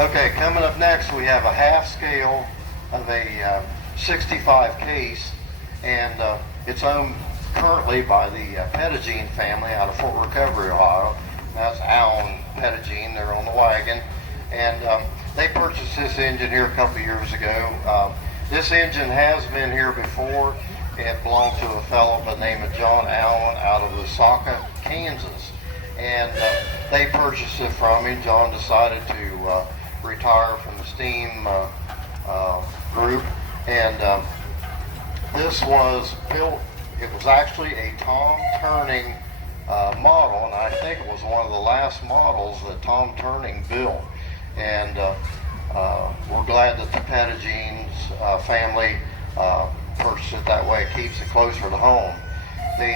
Okay, coming up next we have a half scale of a 65 case, and it's owned currently by the Pettigene family out of Fort Recovery, Ohio. That's Alan Pettigene. They're on the wagon, and they purchased this engine here a couple years ago. This engine has been here before. It belonged to a fellow by the name of John Allen out of Lusaka, Kansas, and they purchased it from him. John decided to retire from the steam group, and this was built. It was actually a Tom Turning model, and I think it was one of the last models that Tom Turning built. And we're glad that the Pettigene's family purchased it that way. It keeps it closer to home. The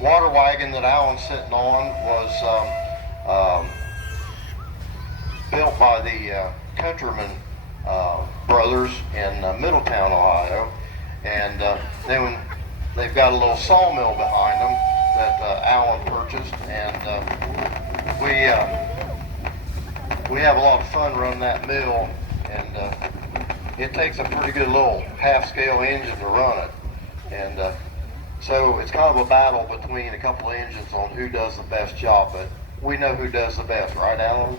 water wagon that Alan's sitting on was built by the Countryman brothers in Middletown, Ohio, and then they've got a little sawmill behind them that Alan purchased, and we have a lot of fun running that mill, and it takes a pretty good little half-scale engine to run it, and so it's kind of a battle between a couple of engines on who does the best job, but we know who does the best, right, Alan?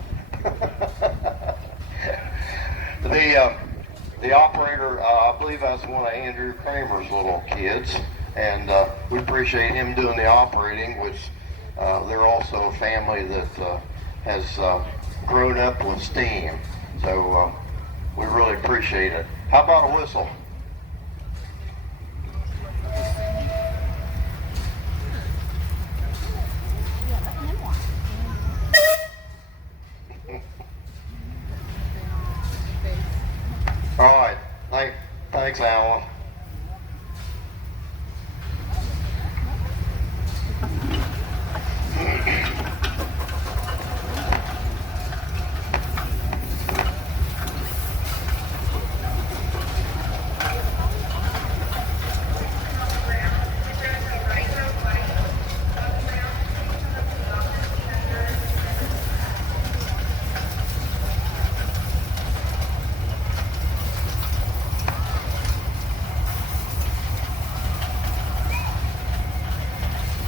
The operator, I believe that's one of Andrew Kramer's little kids, and we appreciate him doing the operating, which they're also a family that has grown up with steam, so we really appreciate it. How about a whistle? All right, thanks, Alan.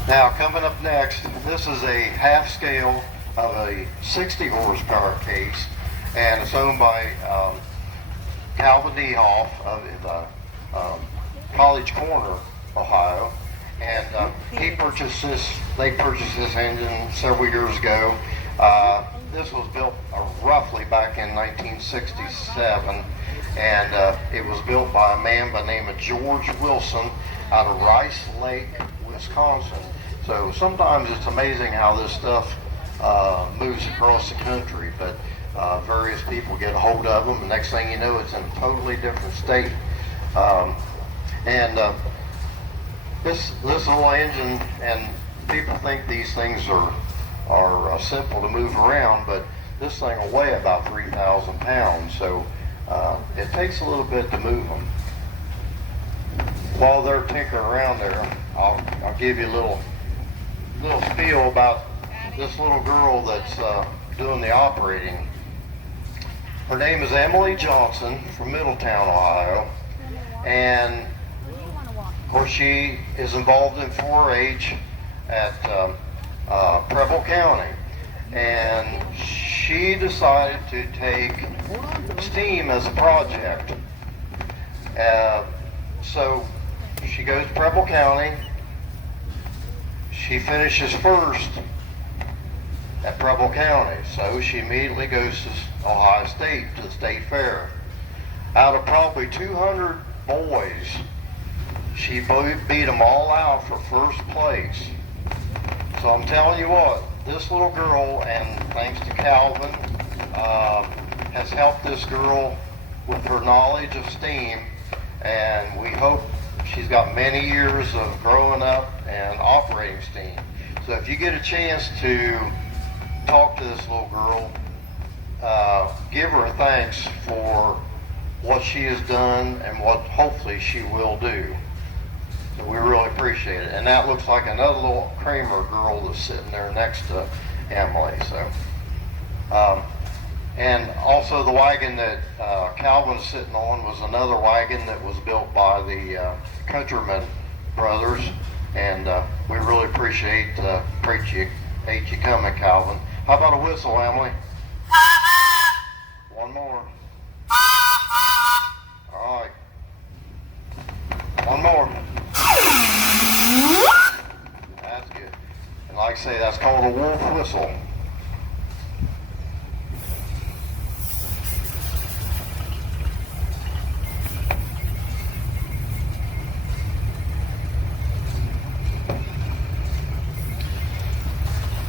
Now, coming up next, this is a half scale of a 60 horsepower case, and it's owned by Calvin Niehoff of College Corner, Ohio, and they purchased this engine several years ago. This was built roughly back in 1967, and it was built by a man by the name of George Wilson out of Rice Lake, Wisconsin. So sometimes it's amazing how this stuff moves across the country, but various people get a hold of them, and next thing you know, it's in a totally different state. This little engine, and people think these things are simple to move around, but this thing will weigh about 3,000 pounds, so it takes a little bit to move them. While they're tinkering around there, I'll give you a little spiel about this little girl that's doing the operating. Her name is Emily Johnson from Middletown, Ohio, and of course she is involved in 4-H at Preble County, and she decided to take steam as a project. So she goes to Preble County. She finishes first at Preble County, so she immediately goes to Ohio State, to the state fair. Out of probably 200 boys, she beat them all out for first place. So I'm telling you what, this little girl, and thanks to Calvin, has helped this girl with her knowledge of steam, and we hope she's got many years of growing up and operating steam. So if you get a chance to talk to this little girl, give her thanks for what she has done and what hopefully she will do. So we really appreciate it. And that looks like another little Kramer girl that's sitting there next to Emily. So And also the wagon that Calvin's sitting on was another wagon that was built by the Countryman brothers, and we really appreciate you coming, Calvin. How about a whistle, Emily? One more. All right. One more. That's good. And like I say, that's called a wolf whistle.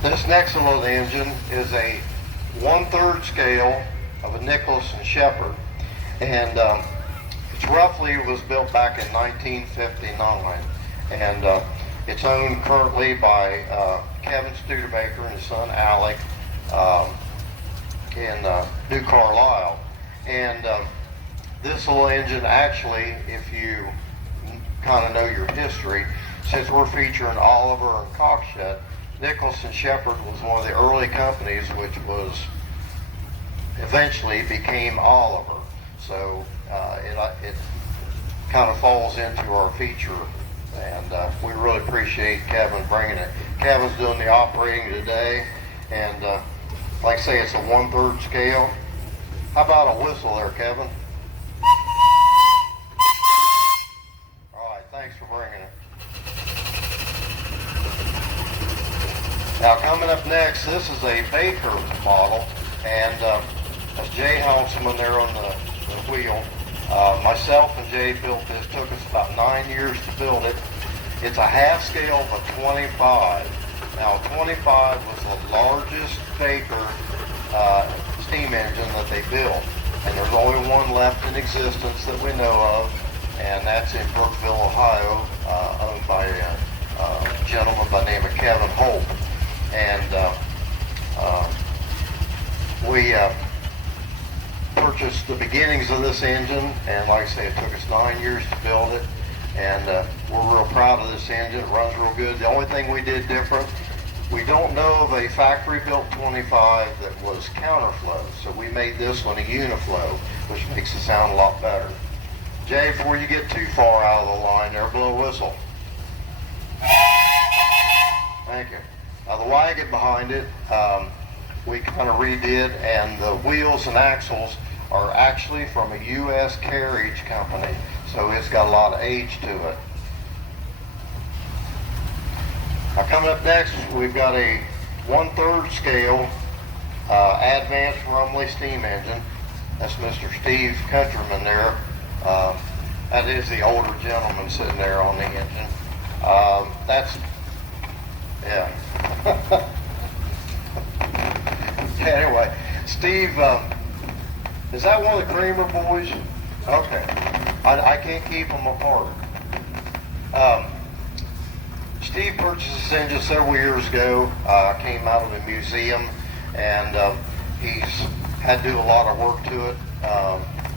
This next little engine is a 1/3 scale of a Nicholas and Shepard, and it roughly was built back in 1959, and it's owned currently by Kevin Studebaker and his son Alec in New Carlisle. And this little engine, actually, if you kind of know your history, since we're featuring Oliver and Cockshutt, Nicholas and Shepard was one of the early companies which was eventually became Oliver. So it kind of falls into our feature, and we really appreciate Kevin bringing it. Kevin's doing the operating today, and like I say, it's a 1/3 scale. How about a whistle there, Kevin? All right, thanks for bringing it. Now coming up next, this is a Baker model, and that's Jay Houseman there on the wheel. Myself and Jay built this. Took us about 9 years to build it. It's a half scale of a 25. Now 25 was the largest Baker steam engine that they built, and there's only one left in existence that we know of, and that's in Brookville, Ohio, owned by a gentleman by the name of Kevin Holt. And we purchased the beginnings of this engine, and like I say, it took us 9 years to build it, and we're real proud of this engine. It runs real good. The only thing we did different, we don't know of a factory-built 25 that was counterflow, so we made this one a uniflow, which makes it sound a lot better. Jay, before you get too far out of the line there, blow a whistle. Thank you. Now the wagon behind it, we kind of redid, and the wheels and axles are actually from a U.S. carriage company, so it's got a lot of age to it. Now coming up next, we've got a 1/3 scale advanced Rumley steam engine. That's Mr. Steve Countryman there. That is the older gentleman sitting there on the engine. Yeah. Anyway, Steve, is that one of the Kramer boys? Okay. I can't keep them apart. Steve purchased this engine several years ago. Came out of a museum, and he's had to do a lot of work to it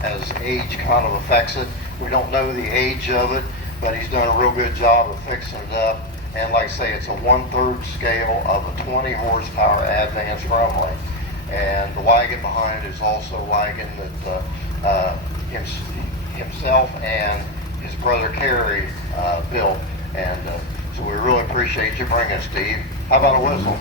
as age kind of affects it. We don't know the age of it, but he's done a real good job of fixing it up. And like I say, it's a 1/3 scale of a 20 horsepower advanced Rumley. And the wagon behind it is also a wagon that himself and his brother Kerry built. And so we really appreciate you bringing it, Steve. How about a whistle?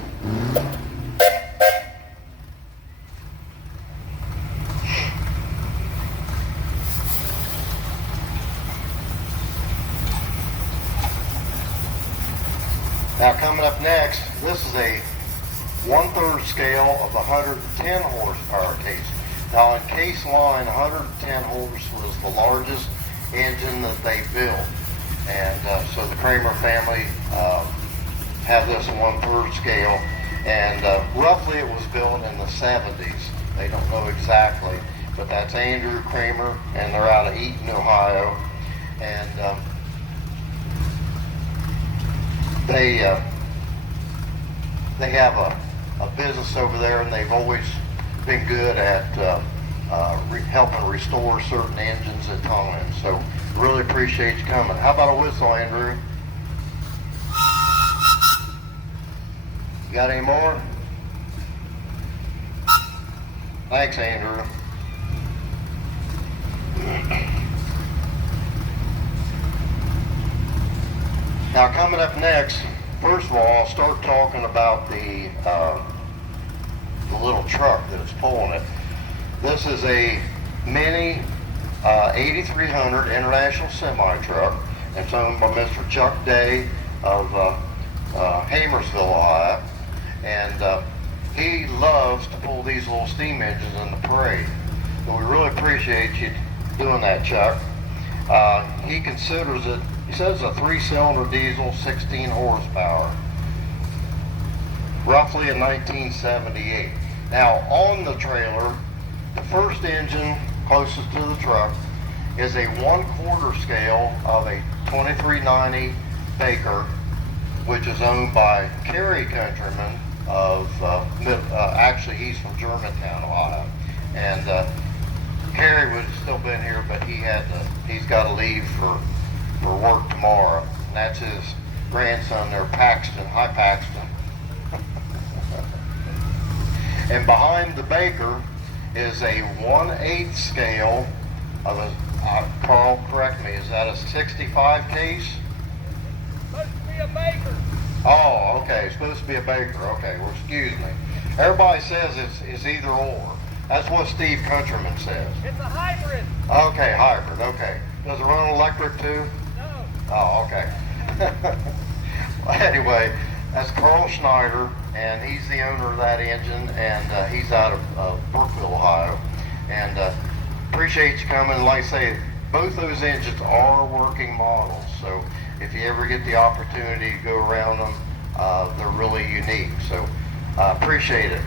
Now coming up next, this is a 1/3 scale of 110 horsepower case. Now in case line, 110 horse was the largest engine that they built. And so the Kramer family have this 1/3 scale. And roughly it was built in the 70s. They don't know exactly, but that's Andrew Kramer, and they're out of Eaton, Ohio. And they have a business over there, and they've always been good at helping restore certain engines at times. So really appreciate you coming. How about a whistle, Andrew? You got any more? Thanks, Andrew. Now, coming up next, first of all, I'll start talking about the little truck that's pulling it. This is a mini 8300 International Semi Truck. It's owned by Mr. Chuck Day of Hamersville, Ohio. And he loves to pull these little steam engines in the parade. So we really appreciate you doing that, Chuck. He considers it, he says, a 3-cylinder diesel, 16 horsepower, roughly in 1978. Now, on the trailer, the first engine closest to the truck is a 1/4 scale of a 2390 Baker, which is owned by Kerry Countryman of, actually he's from Georgetown, Ohio. And Kerry would have still been here, but he's got to leave for work tomorrow. And that's his grandson there, Paxton. Hi, Paxton. And behind the Baker is a 1/8 scale of a, Carl, correct me, is that a 65 case? Supposed to be a Baker. Oh, okay, it's supposed to be a Baker. Okay, well, excuse me. Everybody says it's either or. That's what Steve Countryman says. It's a hybrid. Okay, hybrid, okay. Does it run electric too? No. Oh, okay. Well, anyway, that's Carl Schneider, and he's the owner of that engine, and he's out of Brookville, Ohio. And appreciate you coming. Like I say, both those engines are working models, so if you ever get the opportunity to go around them, they're really unique. So appreciate it.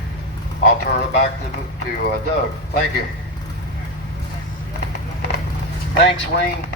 I'll turn it back to Doug. Thank you. Thanks, Wayne.